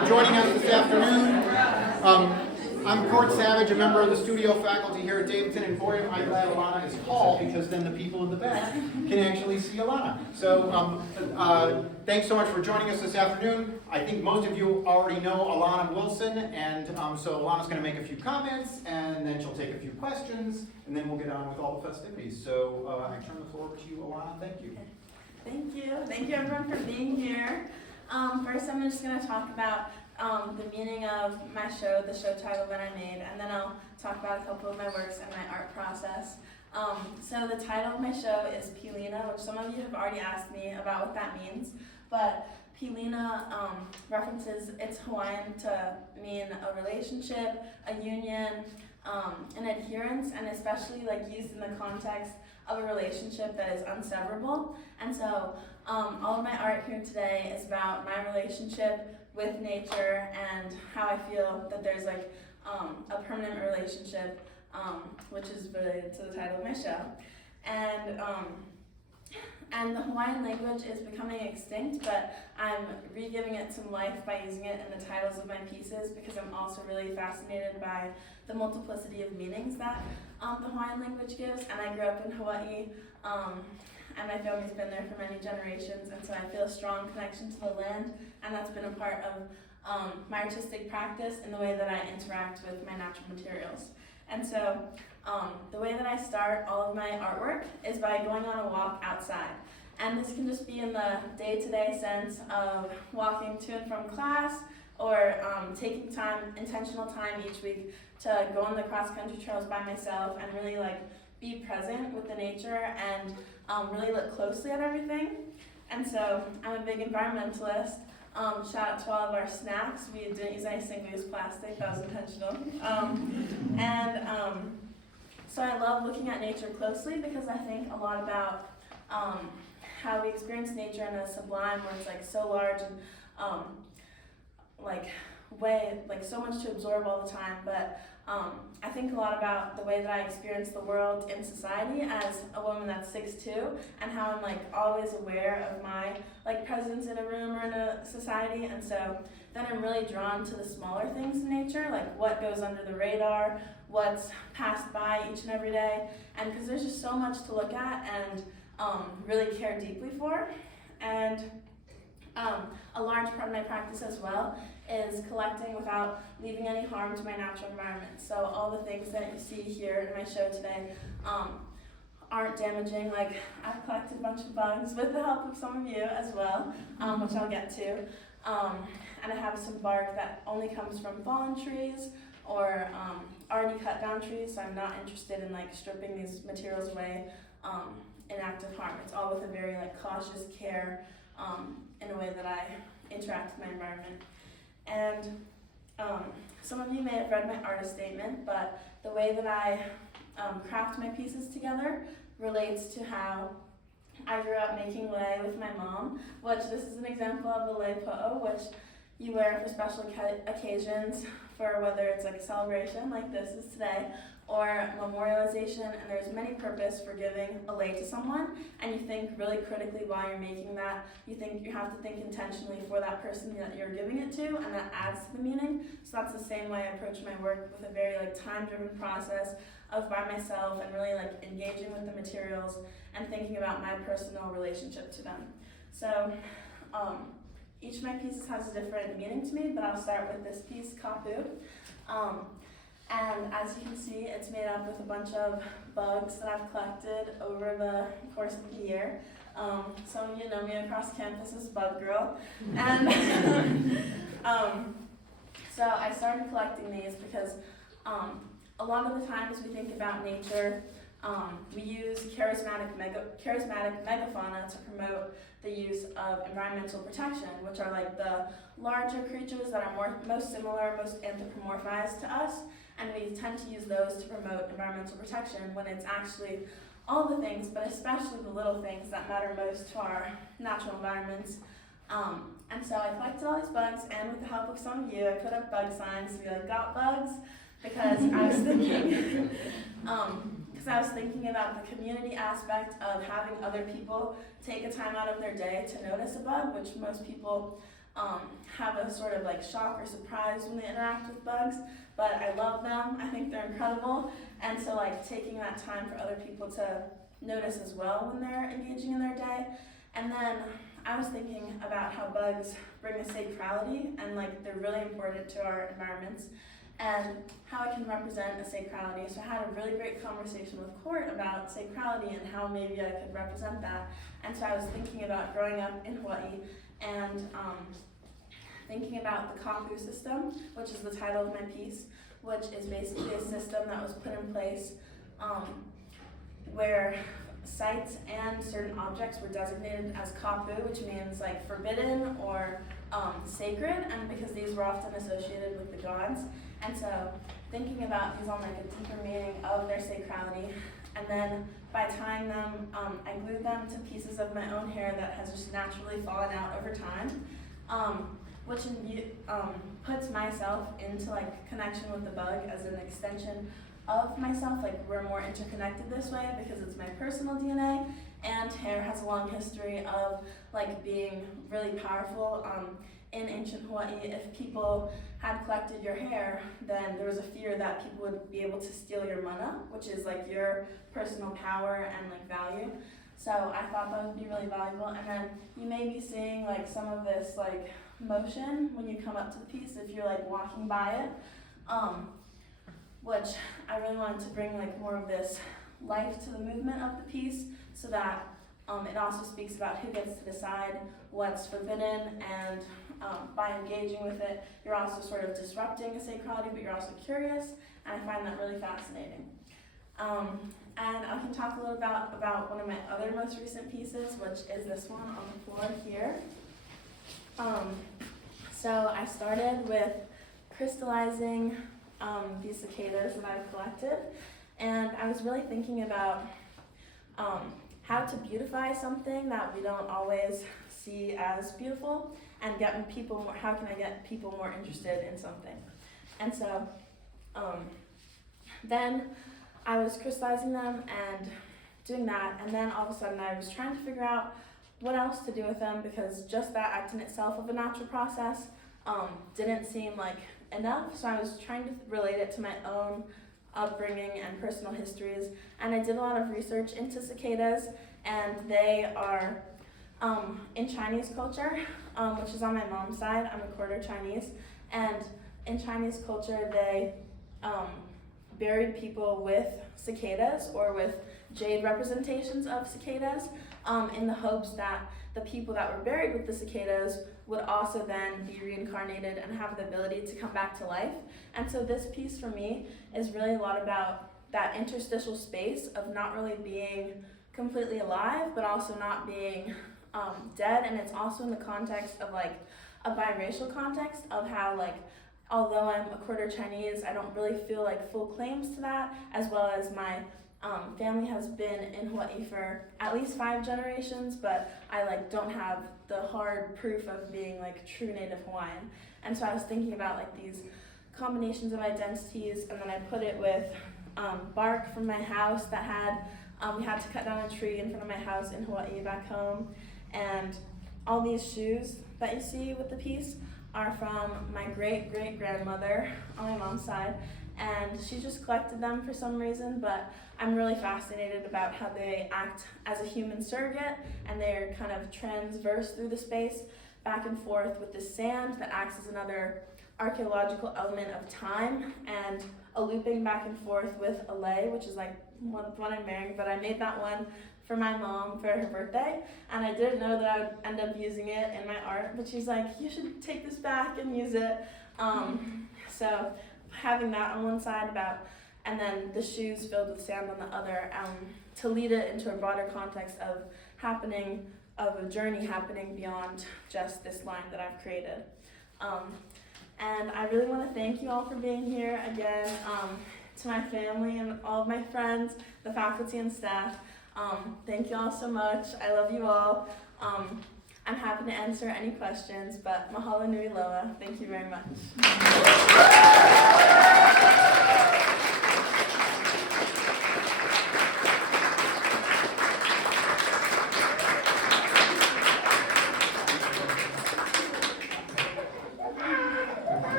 for joining us this afternoon. I'm Court Savage, a member of the studio faculty here at Davidson, and boy, am I glad Alana is tall, because then the people in the back can actually see Alana. So thanks so much for joining us this afternoon. I think most of you already know Alana Wilson, and so Alana's going to make a few comments, and then she'll take a few questions, and then we'll get on with all the festivities. So I turn the floor over to you, Alana. Thank you. Thank you. Thank you everyone for being here. First I'm just going to talk about the meaning of my show, the show title that I made, and then I'll talk about a couple of my works and my art process. So the title of my show is Pilina, which some of you have already asked me about what that means, but Pilina references, it's Hawaiian to mean a relationship, a union, an adherence, and especially like used in the context of a relationship that is unseverable. And so all of my art here today is about my relationship with nature and how I feel that there's like a permanent relationship, which is related to the title of my show. And the Hawaiian language is becoming extinct, but I'm re-giving it some life by using it in the titles of my pieces, because I'm also really fascinated by the multiplicity of meanings that the Hawaiian language gives. And I grew up in Hawaii, and my family's been there for many generations, and so I feel a strong connection to the land, and that's been a part of my artistic practice in the way that I interact with my natural materials. And so the way that I start all of my artwork is by going on a walk outside. And this can just be in the day-to-day sense of walking to and from class, or taking intentional time each week to go on the cross-country trails by myself and really like be present with the nature and really look closely at everything. And so I'm a big environmentalist. Shout out to all of our snacks. We didn't use any single-use plastic, that was intentional. So I love looking at nature closely, because I think a lot about how we experience nature in a sublime, where it's like so large and so much to absorb all the time. But I think a lot about the way that I experience the world in society as a woman that's 6'2", and how I'm like always aware of my like presence in a room or in a society. And so then I'm really drawn to the smaller things in nature, like what goes under the radar, what's passed by each and every day, and because there's just so much to look at and really care deeply for. And a large part of my practice as well is collecting without leaving any harm to my natural environment. So all the things that you see here in my show today aren't damaging. Like, I've collected a bunch of bugs with the help of some of you as well, which I'll get to. And I have some bark that only comes from fallen trees or already cut down trees, so I'm not interested in like stripping these materials away in active harm. It's all with a very like cautious care in a way that I interact with my environment. And some of you may have read my artist statement, but the way that I craft my pieces together relates to how I grew up making lei with my mom, which this is an example of the lei po'o, which you wear for special occasions, for whether it's like a celebration like this is today, or memorialization, and there's many purpose for giving a lei to someone, and you think really critically while you're making that. You have to think intentionally for that person that you're giving it to, and that adds to the meaning. So that's the same way I approach my work, with a very like time-driven process of by myself and really like engaging with the materials and thinking about my personal relationship to them. So each of my pieces has a different meaning to me, but I'll start with this piece, Kapu. And as you can see, it's made up with a bunch of bugs that I've collected over the course of the year. Some of you know me across campus as Bug Girl. And so I started collecting these because a lot of the times we think about nature, we use charismatic megafauna to promote the use of environmental protection, which are like the larger creatures that are most similar, most anthropomorphized to us, and we tend to use those to promote environmental protection when it's actually all the things, but especially the little things that matter most to our natural environments. And so I collected all these bugs, and with the help of some of you, I put up bug signs to be like, got bugs, because I was thinking, about the community aspect of having other people take a time out of their day to notice a bug, which most people have a sort of like shock or surprise when they interact with bugs, but I love them. I think they're incredible, and so like taking that time for other people to notice as well when they're engaging in their day. And then I was thinking about how bugs bring a sacrality, and like they're really important to our environments, and how it can represent a sacrality. So I had a really great conversation with Court about sacrality and how maybe I could represent that. And so I was thinking about growing up in Hawaii and thinking about the kapu system, which is the title of my piece, which is basically a system that was put in place where sites and certain objects were designated as kapu, which means like forbidden or sacred, and because these were often associated with the gods. And so thinking about these on like a deeper meaning of their sacrality, and then by tying them, I glued them to pieces of my own hair that has just naturally fallen out over time, which puts myself into like connection with the bug as an extension of myself. Like we're more interconnected this way because it's my personal DNA, and hair has a long history of like being really powerful. In ancient Hawaii, if people had collected your hair, then there was a fear that people would be able to steal your mana, which is like your personal power and like value. So I thought that would be really valuable. And then you may be seeing like some of this like motion when you come up to the piece if you're like walking by it, which I really wanted to bring like more of this life to the movement of the piece, so that it also speaks about who gets to decide what's forbidden, and by engaging with it, you're also sort of disrupting a sacrality, but you're also curious, and I find that really fascinating. And I can talk a little about one of my other most recent pieces, which is this one on the floor here. So I started with crystallizing these cicadas that I've collected, and I was really thinking about how to beautify something that we don't always see as beautiful, and get people more, how can I get people more interested in something? And so then I was crystallizing them and doing that, and then all of a sudden I was trying to figure out what else to do with them, because just that act in itself of a natural process didn't seem like enough. So I was trying to relate it to my own upbringing and personal histories, and I did a lot of research into cicadas, and they are in Chinese culture, which is on my mom's side. I'm a quarter Chinese, and in Chinese culture they buried people with cicadas or with jade representations of cicadas, in the hopes that the people that were buried with the cicadas would also then be reincarnated and have the ability to come back to life. And so this piece for me is really a lot about that interstitial space of not really being completely alive, but also not being dead. And it's also in the context of like a biracial context of how like, although I'm a quarter Chinese, I don't really feel like full claims to that, as well as my family has been in Hawaii for at least 5 generations, but I like don't have the hard proof of being like true native Hawaiian. And so I was thinking about like these combinations of identities, and then I put it with bark from my house that had, we had to cut down a tree in front of my house in Hawaii back home, and all these shoes that you see with the piece are from my great-great-grandmother on my mom's side, and she just collected them for some reason, but I'm really fascinated about how they act as a human surrogate, and they're kind of transverse through the space, back and forth with the sand that acts as another archaeological element of time, and a looping back and forth with a lei, which is like one I'm wearing, but I made that one for my mom for her birthday, and I didn't know that I would end up using it in my art, but she's like, you should take this back and use it. So having that on one side and then the shoes filled with sand on the other, to lead it into a broader context of a journey happening beyond just this line that I've created. And I really want to thank you all for being here again, to my family and all of my friends, the faculty and staff. Thank you all so much. I love you all. I'm happy to answer any questions, but mahalo nui loa. Thank you very much.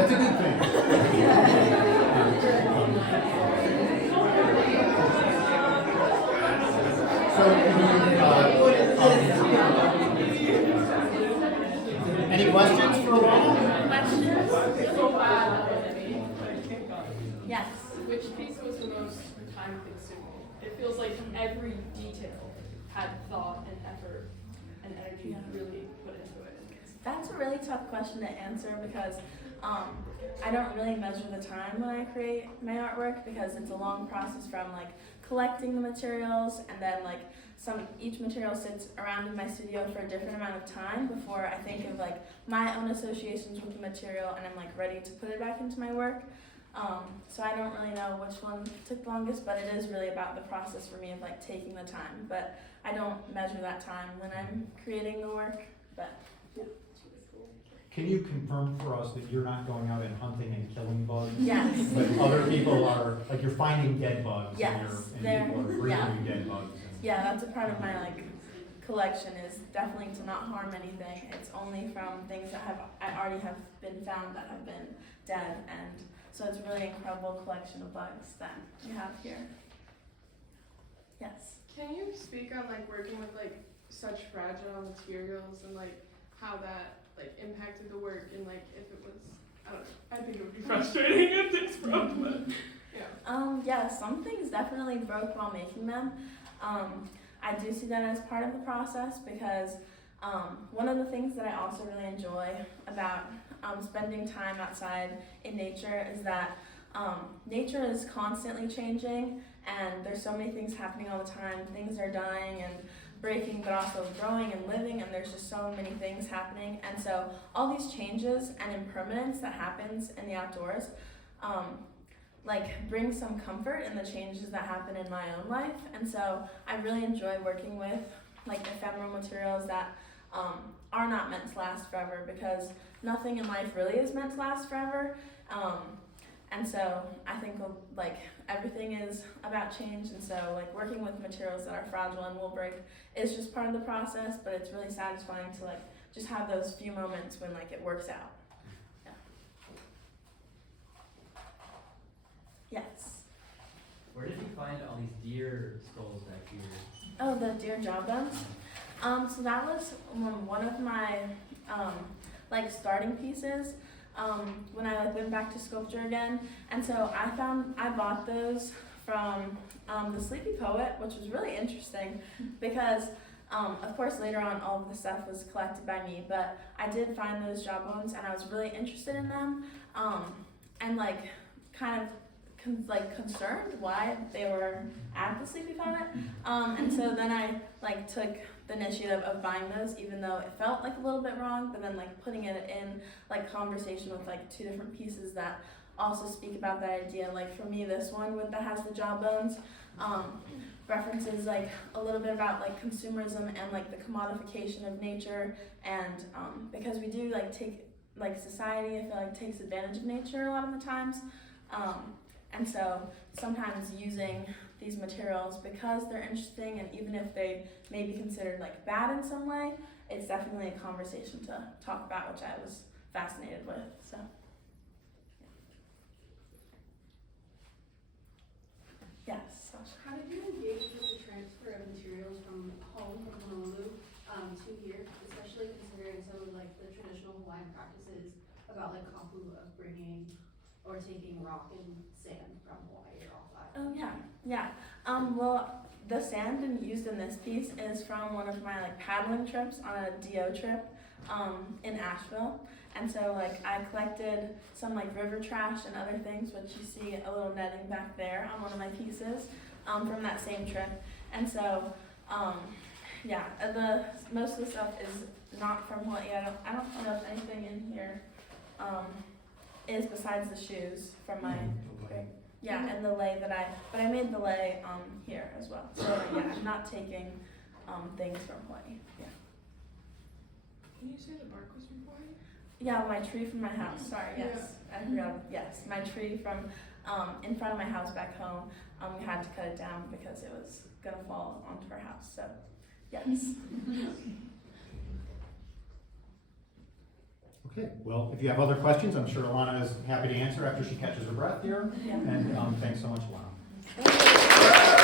That's a good thing. So, any questions for Alana? Yes. Which piece was the most time consuming? It feels like every detail had thought and effort and energy really put into it. That's a really tough question to answer because I don't really measure the time when I create my artwork because it's a long process from like collecting the materials and then like each material sits around in my studio for a different amount of time before I think of like my own associations with the material and I'm like ready to put it back into my work. So I don't really know which one took the longest, but it is really about the process for me of like taking the time. But I don't measure that time when I'm creating the work. But yeah. Can you confirm for us that you're not going out and hunting and killing bugs? Yes. But other people are, like you're finding dead bugs Yes, and people are bringing you dead bugs. Yeah, that's a part of my like collection is definitely to not harm anything. It's only from things that I already have been found that have been dead, and so it's a really incredible collection of bugs that we have here. Yes. Can you speak on like working with like such fragile materials and like how that like impacted the work and like if it was, I don't know, I think it would be frustrating if things broke, but yeah. Yeah, some things definitely broke while making them. I do see that as part of the process because one of the things that I also really enjoy about spending time outside in nature is that nature is constantly changing and there's so many things happening all the time. Things are dying and breaking but also growing and living, and there's just so many things happening, and so all these changes and impermanence that happens in the outdoors like bring some comfort in the changes that happen in my own life, and so I really enjoy working with like ephemeral materials that are not meant to last forever because nothing in life really is meant to last forever. And so I think like everything is about change, and so like working with materials that are fragile and will break is just part of the process, but it's really satisfying to like just have those few moments when like it works out. Yeah. Yes. Where did you find all these deer skulls back here? Oh, the deer jawbones. So that was one of my like starting pieces. When I like went back to sculpture again, and so I bought those from the Sleepy Poet, which was really interesting because of course later on all of the stuff was collected by me, but I did find those jawbones and I was really interested in them, and like kind of concerned why they were at the Sleepy Poet, and so then I like took the initiative of buying those, even though it felt like a little bit wrong, but then like putting it in like conversation with like two different pieces that also speak about that idea. Like for me, this one that has the jawbones references like a little bit about like consumerism and like the commodification of nature, and because we do like take like society, I feel like takes advantage of nature a lot of the times, and so sometimes using these materials because they're interesting, and even if they may be considered like bad in some way, it's definitely a conversation to talk about, which I was fascinated with. So yes. How did you engage with the transfer of materials from home, from Honolulu, to here, especially considering some of like the traditional Hawaiian practices about like kapu of bringing or taking rock and sand from Hawaii or off island? Oh yeah. Well, the sand used in this piece is from one of my like paddling trips on a DO trip in Asheville, and so like I collected some like river trash and other things, which you see a little netting back there on one of my pieces from that same trip, and so the most of the stuff is not from Hawaii. I don't know if anything in here is besides the shoes from my and the lei but I made the lei here as well. So yeah, I'm not taking things from Hawaii. Yeah. Can you say the bark was from Hawaii? Yeah, my tree from my house. Sorry, yes, I forgot. Yes, my tree from in front of my house back home. We had to cut it down because it was gonna fall onto our house. So yes. Okay, well, if you have other questions, I'm sure Alana is happy to answer after she catches her breath here. Yeah. And thanks so much, Alana. Thank you.